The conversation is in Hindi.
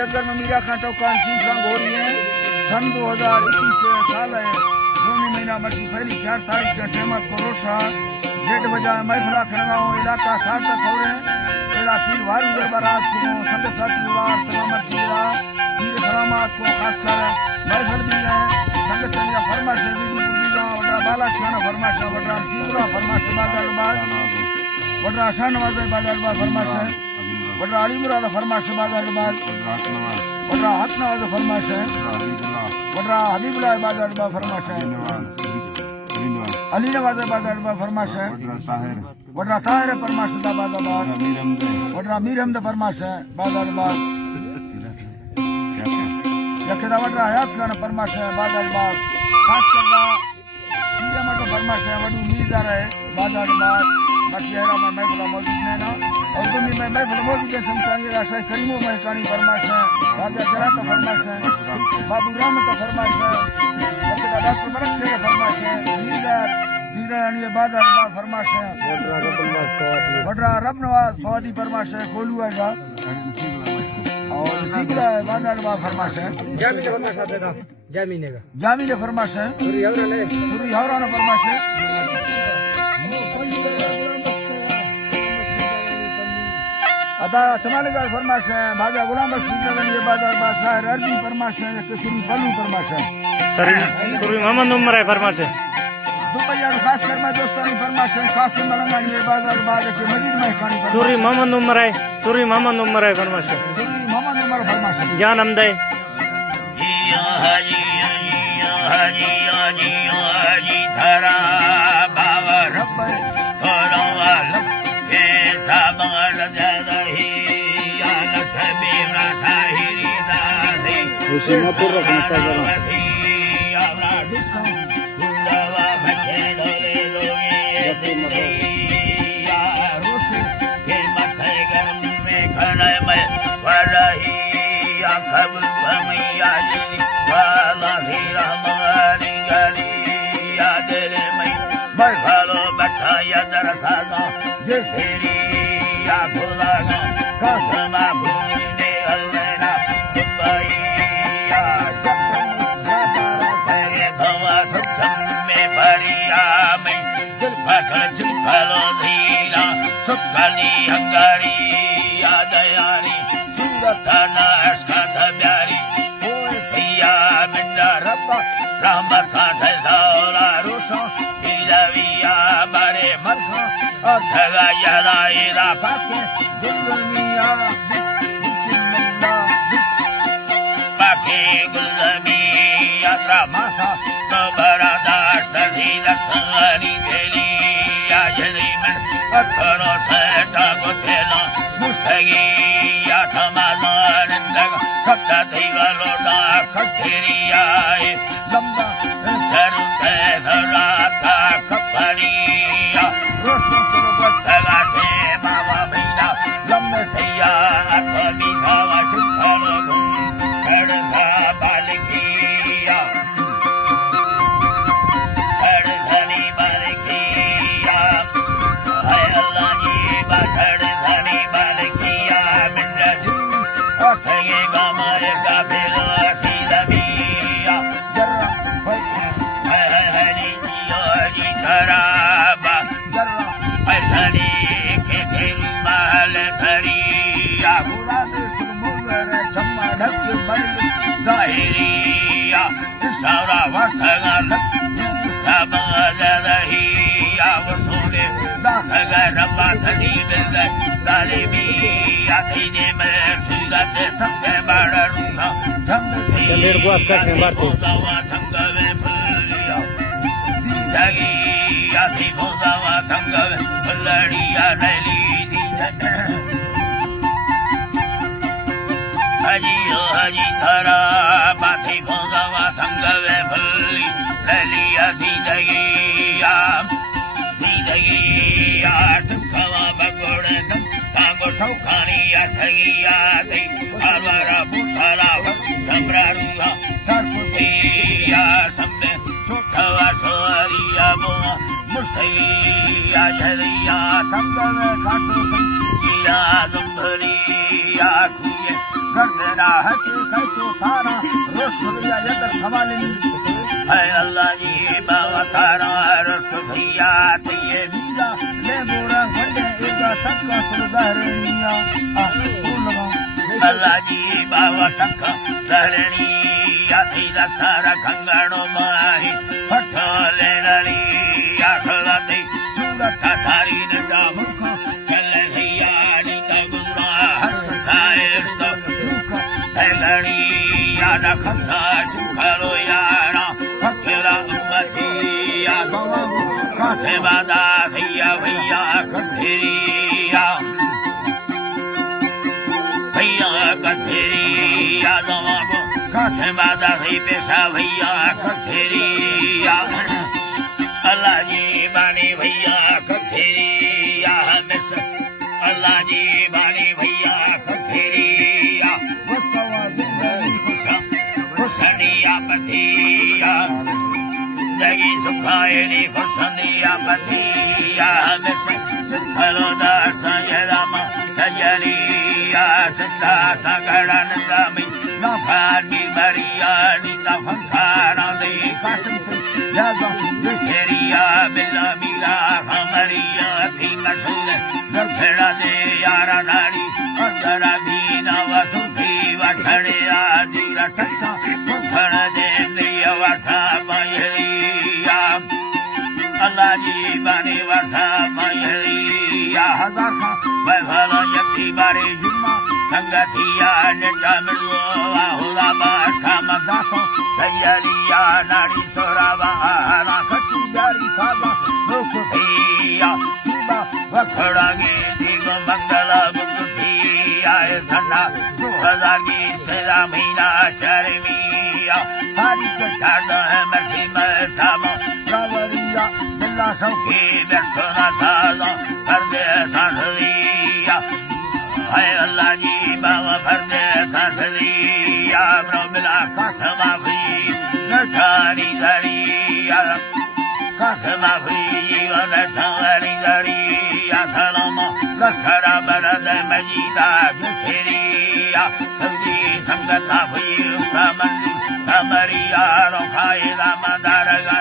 जंगल में मीरा खां टोकान सीखा हो रही है। सन 2021 साल है। जून महीना मची पहली 4 तारीख के टेमत को रोशा जेठ बजा महफिला खड़गांव इलाका साठ तक हो रहे हैं। पहला पीर वारी दरबारात को संत साथी वार तमाम सीरा पीर सलामत को खासकर महफिल भी है। संगत ने फरमाइश दी वडा बाला खाना फरमाइश वडा सीरा फरमाइश बाजार वडा शान नवाज बाजार फरमाइश वडा अली मुराद फरमाइश बाजार वडा हक नवाज फरमाइश वडा हबीबुल्लाह बाजार फरमाइश अली नवाज बाजार फरमाइश वडा ताहिर फरमाइश बाजार वडा मीर हमद फरमाइश बाजार यकदा वडा हयात खान फरमाइश बाजार खास करदा मीर मटो फरमाइश वडू मीरदार है बाजार मशहरा में महफिल मौजूद है ना और दुनिया में महफिल मौजूद है। संतानी राशा करीमों में कहानी फरमाइश है राजा जरा का फरमाइश है बाबू राम का फरमाइश है डॉक्टर बरक से फरमाइश है मीरदार बाजार फरमाइश है वडरा रब नवाज फवादी फरमाइश है कोलू है और सीखला बाजार फरमाइश है जामीन फरमाइश है सूरी हवराना फरमाइश है अदा चमाले का फरमाइश है भाजा गुलाम बख्शी ये बाजार बादशाह अर्जी फरमाइश है किशोरी पल्लू फरमाइश है सूरी मोहम्मद उमर है फरमाइश है दुबैया खास कर मैं दोस्तानी फरमाइश है कासिम मलंगानी ये बाजार बाद के मजीद में कहानी सूरी मोहम्मद उमर है फरमाइश है सूरी मोहम्मद उमर फरमाइश है जान हमदे हाजी धरा बाबा रब थोड़ा वाला ये साबर जदही या लख बेरा साहिरी दादी उसी में पूरा करता जरा यारा दुखा गुलावा मचे डोले डोले या रुस के मथे गम में खड़े में वरही या सब भमिया जी वाला हीरा मारी गली या दिल में बरफालो बैठा या दरसाना ये तेरी या भुलाना कसमा भूले अल्लाह दुबई या धवा सत्सम में भरिया में दिल पकड़ चुपलो धीरा सुखली हंगारी या दयारी सूरत नाशका प्यारी रहमत ठहरा रुसो इलाविया बारे मरखा अधगा यराइरा पाके दुनिया बिस्मिल्लाह पाके गुलमिया रामाथा कबरा दास्त धीरा संगनी देली या जरीमन अथरो सेटा गोथेला मुस्तगी या समाधान दगा कत्ता देवलोडा कठेरिया लंबा सरू पे धराता कपड़िया रोशनो सुनो बस्तगा थे बाबा भैया लम्बे सैया कभी खावा चुपलो घूम खड़सा बालकिया खड़सनी बालकिया है अल्लाह जी खड़सनी बालकिया मिंजा जी और सगे गामारे का बेलो सीधबिया खराबा ऐसनी के खिलमाल सरिया चम्मा ढक बल जाहिरिया सारा वर्थगा सब रहिया वसूले दाखगर बाथनी बिल दालिमिया थीने में सुगत सबके बड़ा रूहा शमीर को आपका शंबर थी थंगवे फुलिया जिंदगी आधी भोजावा थंगवे फुलड़िया रैली हाजी धरा बाथी भोजावा थंगवे फुली रैलिया जिंदगी ठुकवा बगोड़े कागो ठौखानिया सगिया दे हरवारा बुथारा समरा रूहा सरपुटिया सम्मे ठुकवा सोरिया बोआ मुस्तैया झरिया थंगवे काटो जिया दुंबरिया खुए गर्दना हसे कैचो थारा रोश खुदिया यतर सवालिनी है अल्लाह जी बाबा थारा रस भैया ये वीजा ले गोरा गंडे एका तक्का सुरदारनिया आ फूल लगाओ अल्लाह जी बाबा तक धरणी याथी सारा कंगणो माही फटले नली आखलती सूरत थारी नजा मुखा चले भैया नीता गुरा हर साइस्त रुका धरणी याद खता चुखलो यारा फकरा उम्मती या सवागो कासे बादा भैया भैया कथेरिया भैया कथेरिया दवागो कासे बादा भई पेशा भैया कथेरिया अल्लाह जी बानी भैया कथेरिया मिस अल्लाह जी बानी भैया कथेरिया वस्तवा जिंदगी खुशनिया पतिया जिंदगी सुखायनी खुशनिया पतिया मिस चित्तलो दास जरामा सजरिया सिद्धा सगड़न जामी नफानी मरिया नीता फंखारा दे कासम यादा तेरिया बिल्ला मीरा हमरिया थी मसूल गरफड़ा दे यारा नाड़ी अंदरा दीना वसुखी वठड़े आजी रटचा फंखण दे लिया वसा मयरिया अल्लाह जी बानी वसा मयरिया हजार का वैभव यति बारे जुम्मा संगतिया नेता मिलो आहुला बासा दाखो तैयारिया नाड़ी सोरावा आना कसी जारी सादा लोक भैया सुबा वखड़ागे जीव मंगला बुद्धिया सन्ना 2020 सेरा महीना चरमिया तारीख ठाड है मसी में सामा रावरिया दिल्ला सौके के व्यस्तना साला कर दे साधविया है अल्लाह जी बाबा भर दे साधविया ब्रो मिला कसमा भी नठानी धरिया कसमा भी जीवन ठानी धरिया सलामा लस्करा बरद मजीदा फिरिया संगी संगता भी उसका मंदिर कमरिया रोखाए रामा दारगा